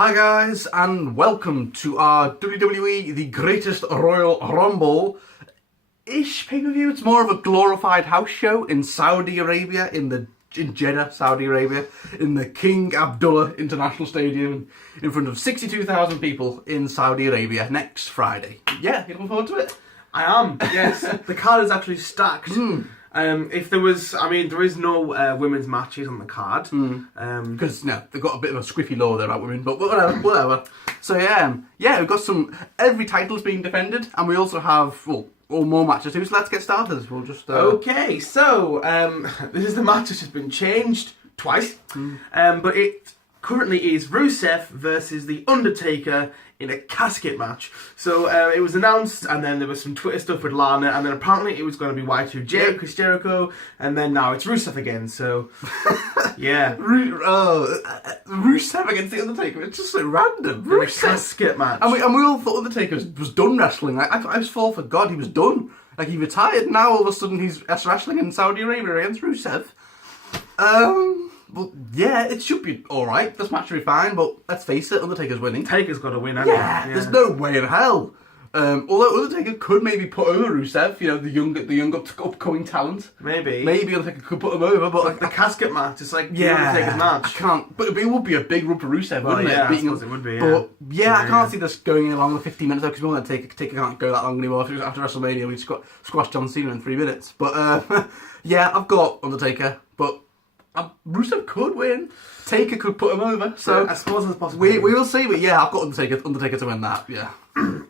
Hi guys, and welcome to our WWE The Greatest Royal Rumble-ish pay-per-view. It's more of a glorified house show in Saudi Arabia, in Jeddah, Saudi Arabia, in the King Abdullah International Stadium, in front of 62,000 people in Saudi Arabia next Friday. Yeah, you looking forward to it? I am, yes. The card is actually stacked. If there was, there is no women's matches on the card. Because, they've got a bit of a squiffy law there about women, but whatever. So, we've got every title's being defended, and we also have, more matches too, so let's get started. We'll just... Okay, so, this is the match that's just been changed twice, but it currently is Rusev versus The Undertaker in a casket match. So it was announced, and then there was some Twitter stuff with Lana, and then apparently it was going to be Y2J, Chris Jericho, and then now it's Rusev again. So yeah, Rusev against The Undertaker. It's just so random. Rusev. A casket match, and we all thought Undertaker was done wrestling. Like I was fall for God, he was done. Like he retired. Now all of a sudden he's wrestling in Saudi Arabia against Rusev. Well, yeah, it should be alright. This match should be fine, but let's face it, Undertaker's winning. Taker's got to win, hasn't he? Yeah, there's no way in hell. Although Undertaker could maybe put over Rusev, the young upcoming talent. Maybe Undertaker could put him over, but the casket match, it's like the Undertaker's match. I can't, but it would be a big rub for Rusev, wouldn't it? I suppose it would be, But I can't see this going along the 15 minutes though, because we want to Taker can't go that long anymore. After WrestleMania, we squashed John Cena in 3 minutes. But I've got Undertaker, but Rusev could win. Taker could put him over. So I suppose it's possible. We will see, but I've got Undertaker to win that. Yeah.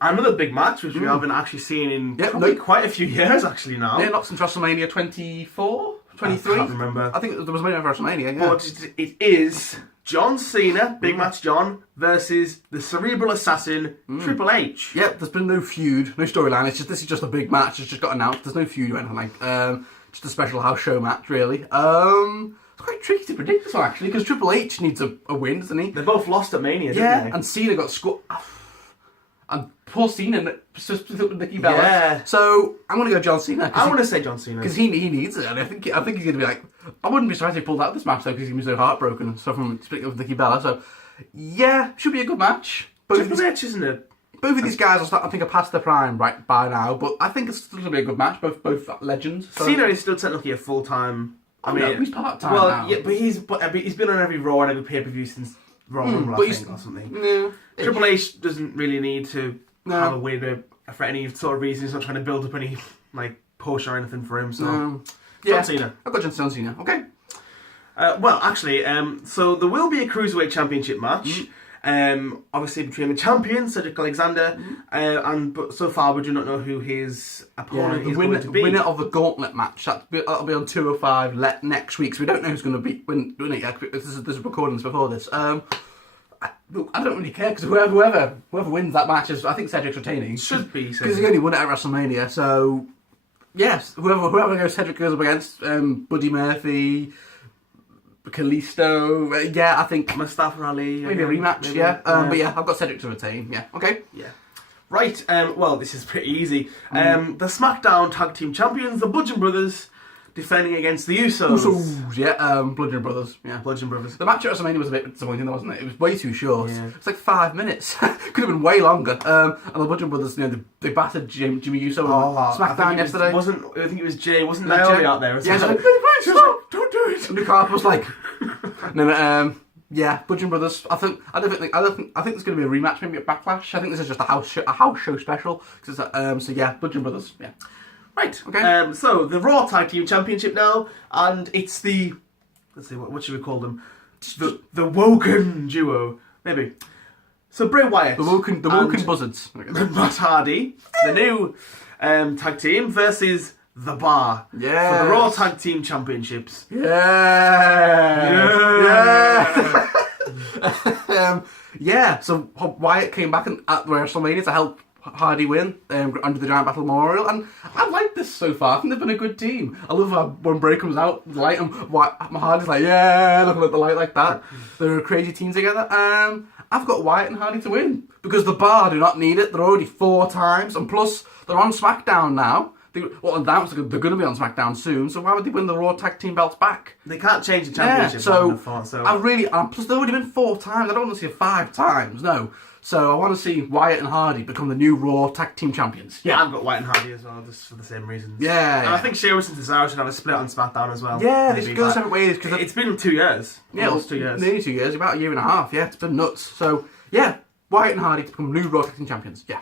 Another big match which we haven't actually seen in probably quite a few years actually now. Yeah, not since WrestleMania 24, 23. I can't remember. I think there was many for WrestleMania. Yeah. But it is John Cena, Big Match John, versus the Cerebral Assassin Triple H. Yep, there's been no feud, no storyline. This is just a big match. It's just got announced. There's no feud or anything like. Just a special house show match, really. It's quite tricky to predict this one, actually, because Triple H needs a win, doesn't he? They both lost at Mania, didn't they? And Cena got squat. And poor Cena split up with Nikki Bella. Yeah. So I'm going to go John Cena. I want to say John Cena. Because he needs it, and I think he's going to be like... I wouldn't be surprised if he pulled out this match, though, because he's going to be so heartbroken and stuff from splitting up with Nikki Bella. So, should be a good match. Triple H, isn't it? Both of these guys are past their prime right by now, but I think it's still going to be a good match. Both legends. So. Cena is still technically a full-time... he's part-time now. Yeah, but he's been on every Raw and every pay-per-view since Raw Rumble, I think, or something. Yeah. Triple H doesn't really need to have a win for any sort of reason. He's not trying to build up any push or anything for him. So John Cena. I've got John Cena. Okay. So there will be a Cruiserweight Championship match. Obviously between the champion Cedric Alexander but so far we do not know who his opponent is going to be. The winner of the Gauntlet match that'll be on 205 next week. So we don't know who's going to be win it yet. This is recordings before this. I don't really care because whoever wins that match I think Cedric's retaining. Should be because he only won it at WrestleMania. So yes, whoever Cedric goes up against, Buddy Murphy. Kalisto, I think Mustafa Ali, maybe a rematch, but I've got Cedric to retain, okay. Right, well, this is pretty easy. The SmackDown Tag Team Champions, the Bludgeon Brothers, defending against the Usos. Bludgeon Brothers, Bludgeon Brothers. The match at WrestleMania was a bit disappointing, though, wasn't it? It was way too short. It's like 5 minutes. Could have been way longer. And the Bludgeon Brothers, they battered Jimmy Uso on SmackDown yesterday. I think it was Jay. Wasn't Naomi out there? Yeah, stop! Don't do it. And Luke Harper was like, Bludgeon Brothers. I think there's going to be a rematch, maybe a Backlash. I think this is just a house show special. Bludgeon Brothers. Yeah. Right. Okay. So the Raw Tag Team Championship now, and it's the what should we call them? The Woken duo, maybe. So Bray Wyatt, the Woken Buzzards, Matt Hardy, the new tag team versus The Bar for the Raw Tag Team Championships. So Wyatt came back at WrestleMania to help Hardy win under the Giant Battle Memorial, and I like this so far. I think they've been a good team. I love how when Bray comes out, the light, and Hardy's like, looking at the light like that. They're a crazy team together. I've got Wyatt and Hardy to win because the Bar do not need it. They're already 4 times, and plus they're on SmackDown now. announced they're going to be on SmackDown soon, so why would they win the Raw Tag Team belts back? They can't change the championship. Plus they've already been 4 times. I don't want to see it 5 times, no. So I want to see Wyatt and Hardy become the new Raw Tag Team Champions. Yeah, I've got Wyatt and Hardy as well, just for the same reasons. Yeah. And I think Sheamus and Cesaro should have a split on SmackDown as well. Yeah, they should go separate ways. Cause it's been 2 years. Yeah, almost 2 years. Nearly 2 years, about a year and a half. Yeah, it's been nuts. So, yeah, Wyatt and Hardy to become new Raw Tag Team Champions. Yeah.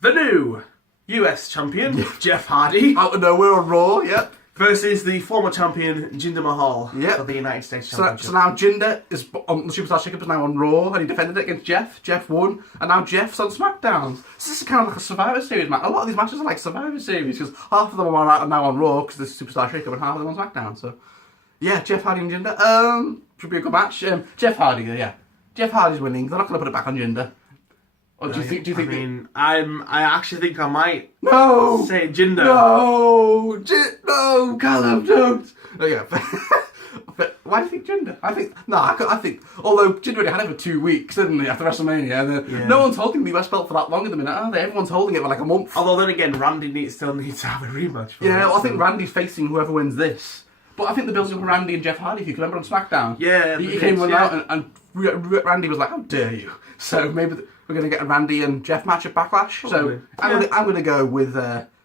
The new US champion, Jeff Hardy. Out of nowhere on Raw, yep. Versus the former champion, Jinder Mahal, yep. for the United States Championship. So now Jinder is on the Superstar Shake-Up is now on Raw, and he defended it against Jeff. Jeff won, and now Jeff's on SmackDown. So this is kind of like a Survivor Series match. A lot of these matches are like Survivor Series, because half of them are now on Raw, because this is Superstar Shake-Up, and half of them on SmackDown. So, yeah, Jeff Hardy and Jinder. Should be a good match. Jeff Hardy, yeah. Jeff Hardy's winning. They're not going to put it back on Jinder. Or do you think? I actually think I might. No. Say Jinder. No, Callum, don't. Oh yeah. But why do you think Jinder? I think. Although Jinder already had it for 2 weeks, didn't he, after WrestleMania? And no one's holding the US belt for that long at the minute, are they? Everyone's holding it for like a month. Although then again, Randy still needs to have a rematch. I think Randy's facing whoever wins this. But I think the building for Randy and Jeff Hardy, if you can remember on SmackDown. Yeah. He came out and Randy was like, "How dare you?" So maybe we're going to get a Randy and Jeff match at Backlash. Probably. So I'm going to go with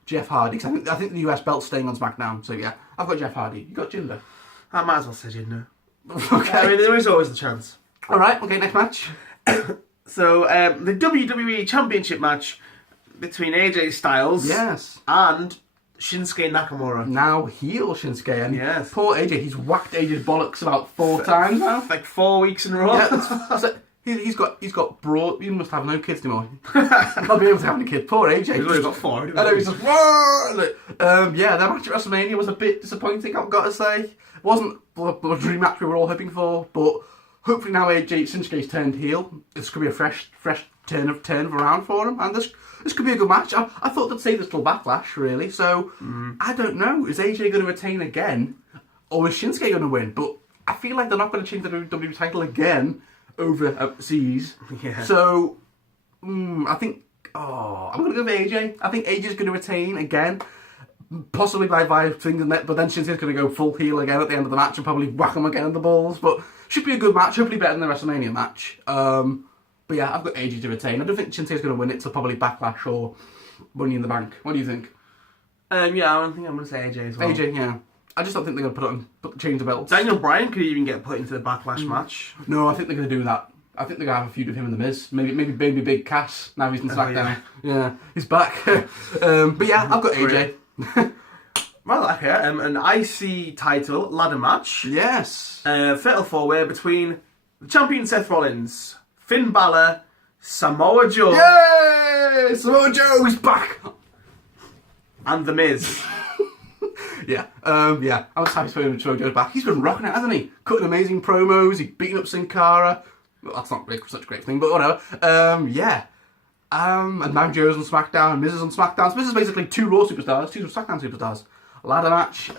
Jeff Hardy, because I think the US belt's staying on SmackDown. So yeah, I've got Jeff Hardy. You got Jinder. I might as well say Jinder. Okay. I mean, there is always a chance. All right. Okay. Next match. So the WWE Championship match between AJ Styles. And Shinsuke Nakamura. Now heel Shinsuke. And yes. Poor AJ. He's whacked AJ's bollocks about 4 times now. Like 4 weeks in a row. Yeah. He's got broad. He must have no kids anymore. Not be able to have any kids. Poor AJ. He's only got 4. I know, he's just that match at WrestleMania was a bit disappointing, I've got to say. It wasn't the dream match we were all hoping for, but hopefully now Shinsuke's turned heel. This could be a fresh turn of around for him, and this could be a good match. I thought they'd save this till Backlash, really. So I don't know. Is AJ going to retain again, or is Shinsuke going to win? But I feel like they're not going to change the WWE title again overseas. Yeah. So I think I'm going to go with AJ. I think AJ's going to retain again, possibly by things in that, but then Shinsuke's going to go full heel again at the end of the match and probably whack him again in the balls. But should be a good match, hopefully better than the WrestleMania match. But yeah, I've got AJ to retain. I don't think Shinsuke's going to win it, so probably Backlash or Money in the Bank. What do you think? I think I'm going to say AJ as well. AJ, yeah. I just don't think they're going to change the belts. Daniel Bryan could even get put into the Backlash match. No, I think they're going to do that. I think they're going to have a feud with him and The Miz. Maybe Big Cass. Now he's in SmackDown. Yeah, he's back. But yeah, I've got AJ. Well, okay, an IC title ladder match. Yes. Fatal 4-way between the champion Seth Rollins, Finn Balor, Samoa Joe. Yay! Samoa Joe is back. And The Miz. Yeah, I'm just happy Samoa Joe's back. He's been rocking it, hasn't he? Cutting amazing promos. He's beating up Sin Cara. Well, that's not really such a great thing, but whatever. And now Joe's on SmackDown, and Miz is on SmackDown. So this is basically 2 Raw superstars, 2 SmackDown superstars. Ladder match. It's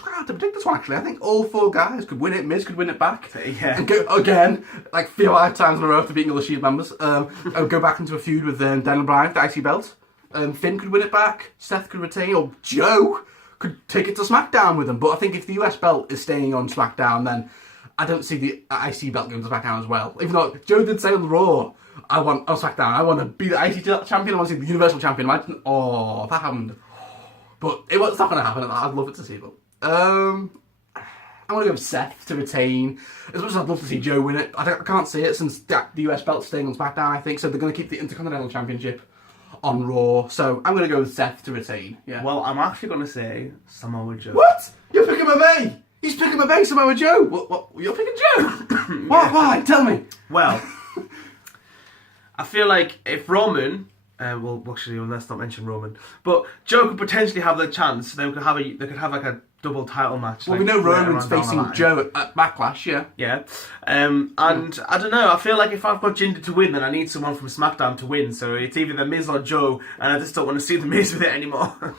quite hard to predict this one, actually. I think all 4 guys could win it. Miz could win it back. Yeah. And go again, like 5 times in a row after beating all the Shield members. Go back into a feud with Daniel Bryan for the IC belt. Finn could win it back. Seth could retain, or Joe could take it to SmackDown with him. But I think if the US belt is staying on SmackDown, then I don't see the IC belt going to SmackDown as well. Even though Joe did say on the Raw, on SmackDown, I want to be the IC champion, I want to see the Universal champion. Imagine, if that happened. But it's not going to happen. I'd love it to see it. I'm going to go with Seth to retain. As much as I'd love to see Joe win it, I can't see it since the US belt's staying on SmackDown, I think. So they're going to keep the Intercontinental Championship on Raw. So I'm going to go with Seth to retain. Yeah. Well, I'm actually going to say Samoa Joe. What? You're picking my He's picking my Samoa Joe. What? You're picking Joe? Why? Tell me. Well, I feel like if Roman... actually, let's not mention Roman. But Joe could potentially have the chance. They could have like a double title match. Well, we know Roman's facing Joe at Backlash, yeah. Yeah. And I don't know. I feel like if I've got Jinder to win, then I need someone from SmackDown to win. So it's either The Miz or Joe, and I just don't want to see The Miz with it anymore.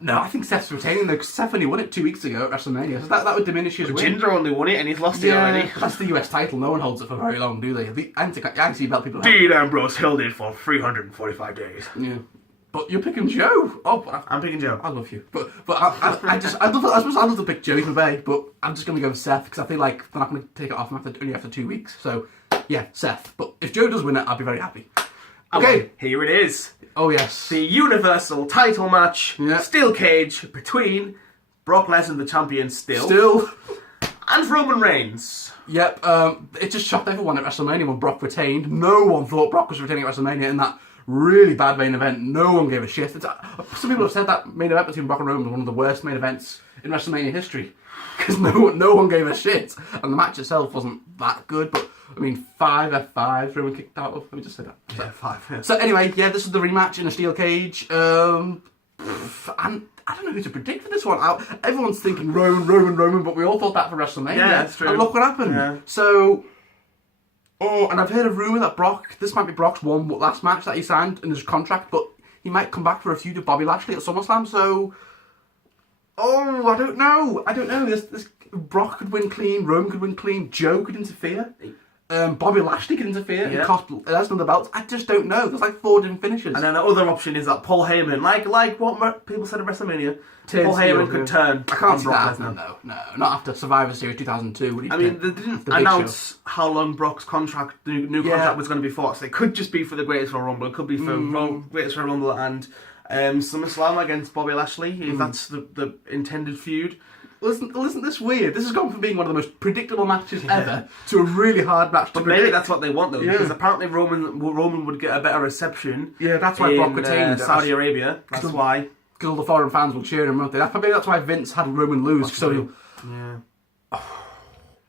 No, I think Seth's retaining though, because Seth only won it 2 weeks ago at WrestleMania, so that would diminish his win. Jinder only won it, and he's lost it already. That's the US title. No one holds it for very long, do they? The IC belt people. Dean Ambrose held it for 345 days. Yeah. But you're picking Joe. Oh, I'm picking Joe. I love you, but I suppose I'd love to pick Joe either way, but I'm just gonna go with Seth because I feel like they're not gonna take it off him only after 2 weeks. So yeah, Seth. But if Joe does win it, I'll be very happy. Okay, here it is. Oh yes, The Universal title match, steel cage between Brock Lesnar, the champion, still, and Roman Reigns. Yep. It just shocked everyone at WrestleMania when Brock retained. No one thought Brock was retaining at WrestleMania in that really bad main event. No one gave a shit. Some people have said that main event between Brock and Roman was one of the worst main events in WrestleMania history because no one gave a shit, and the match itself wasn't that good. But I mean, 5 F5s Roman kicked out of. Let me just say that. Yeah, 5. Yeah. So anyway, yeah, this is the rematch in a steel cage. And I don't know who to predict for this one. Everyone's thinking Roman, but we all thought that for WrestleMania. Yeah, that's true. And look what happened. Yeah. So. Oh, and I've heard a rumour that this might be Brock's one last match that he signed in his contract, but he might come back for a feud with Bobby Lashley at SummerSlam, so... Oh, I don't know. This Brock could win clean, Roman could win clean, Joe could interfere, Bobby Lashley could interfere and cost Lesnar the belt. I just don't know. There's like 4 different finishes. And then the other option is that Paul Heyman, like what people said at WrestleMania, Paul Heyman could turn. I can't see that. No, not after Survivor Series 2002. I mean, they didn't announce how long Brock's contract, the new contract, was going to be for. So it could just be for the Greatest Royal Rumble. It could be for Greatest Royal Rumble and SummerSlam against Bobby Lashley, if that's the intended feud. Isn't this weird? This has gone from being one of the most predictable matches ever to a really hard match to predict. Maybe that's what they want, though, because apparently Roman would get a better reception. Yeah, that's why Brock retained Saudi Arabia. That's why. Because all the foreign fans will cheer him, won't they? That's why Vince had Roman lose. So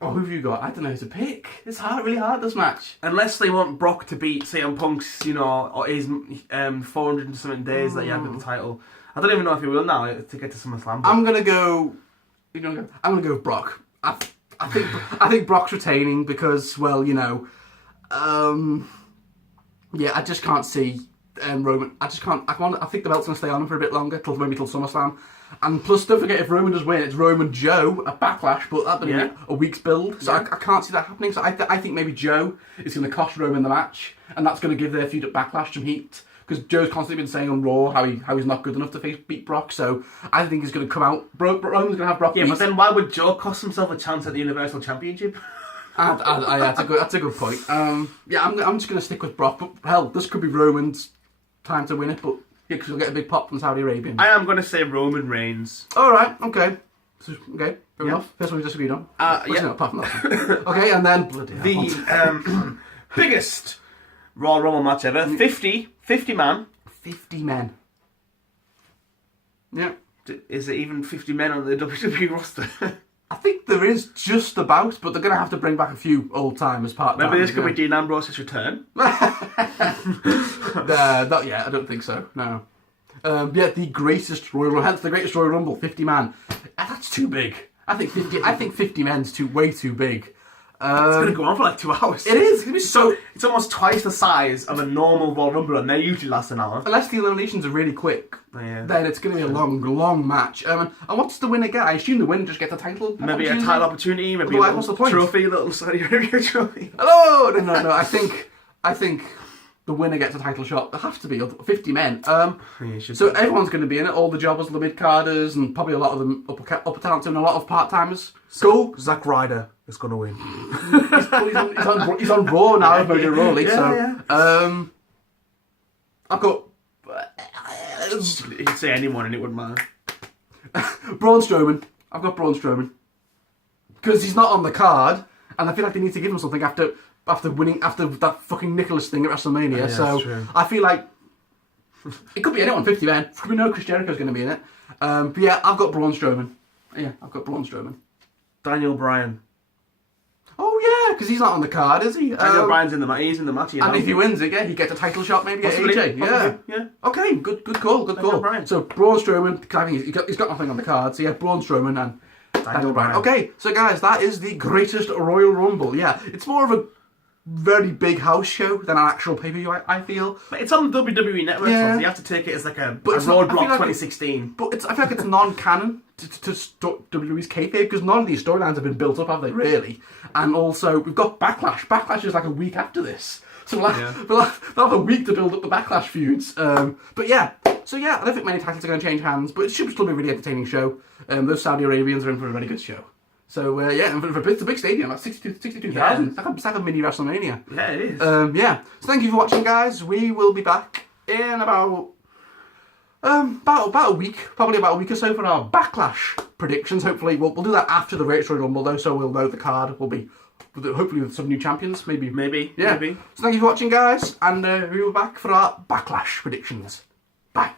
who have you got? I don't know who to pick. It's really hard, this match. Unless they want Brock to beat CM Punk's, or his 400 and something days that he had with the title. I don't even know if he will now to get to SummerSlam. I'm gonna go. I'm gonna go with Brock. I think Brock's retaining because, well, I just can't see Roman. I think the belt's gonna stay on him for a bit longer, maybe till SummerSlam. And plus, don't forget, if Roman does win, it's Roman Joe at Backlash, but that'll be a week's build. So I can't see that happening. So I think maybe Joe is going to cost Roman the match, and that's going to give their feud at Backlash some heat. Because Joe's constantly been saying on Raw how he's not good enough to beat Brock. So I think he's going to come out. Roman's going to have Brock beat. But then why would Joe cost himself a chance at the Universal Championship? That's a good point. I'm just going to stick with Brock. But hell, this could be Roman's time to win it, but. Yeah, because he'll get a big pop from Saudi Arabia. I am going to say Roman Reigns. Alright, okay. Fair enough. First one we disagreed on. Apart from that. Okay, and then... The biggest Royal Rumble match ever. 50 man. 50 men. Yeah. Is it even 50 men on the WWE roster? I think there is just about, but they're going to have to bring back a few old-timers part-time. Maybe this could be Dean Ambrose's return? Not yet, I don't think so, no. The greatest Royal Rumble, 50 man. That's too big. I think 50 men's way too big. It's going to go on for like 2 hours. It is. It's going to be so... It's almost twice the size of a normal Royal Rumble, and they usually last an hour. Unless the eliminations are really quick, then it's going to be a long match. And what's the winner get? I assume the winner just gets a title. Maybe a title opportunity, maybe a little trophy, little Saudi Arabia trophy. Hello! No. I think the winner gets a title shot. There have to be 50 men. So everyone's going to be in it. All the jobbers, the mid-carders, and probably a lot of them upper talents and a lot of part-timers. Cool. Zack Ryder is going to win. he's on Raw now, Mojo Rawley. I've got... You could say anyone and it wouldn't matter. Braun Strowman. I've got Braun Strowman. Because he's not on the card, and I feel like they need to give him something after that fucking Nicholas thing at WrestleMania. True. I feel like it could be anyone, 50 men. We know Chris Jericho's going to be in it. But yeah, I've got Braun Strowman. Daniel Bryan. Oh yeah, because he's not on the card, is he? Daniel Bryan's in the match. He's in the match. And if he wins it, he gets a title shot, maybe at AJ. Yeah. Okay, good call. Bryan. So Braun Strowman, because I think he's got nothing on the card. So yeah, Braun Strowman and Daniel Bryan. Okay, so guys, that is the greatest Royal Rumble. Yeah, it's more of a very big house show than an actual pay-per-view, I feel. But it's on WWE Network, so you have to take it as like a roadblock 2016. But I feel like it's non-canon to WWE's kayfabe, because none of these storylines have been built up, have they, really? And also, we've got Backlash. Backlash is like a week after this. So they'll have a week to build up the Backlash feuds. But yeah, So yeah, I don't think many titles are going to change hands, but it should still be a really entertaining show. Those Saudi Arabians are in for a really good show. So yeah, and it's a big stadium, like 62,000. Yeah. It's like a mini WrestleMania. Yeah, it is. Yeah. So thank you for watching, guys. We will be back in about a week, probably about a week or so for our Backlash predictions. Hopefully, we'll do that after the Great Royal Rumble, though, so we'll know the card will be hopefully with some new champions, maybe. Yeah. Maybe. So thank you for watching, guys, and we will be back for our Backlash predictions. Bye.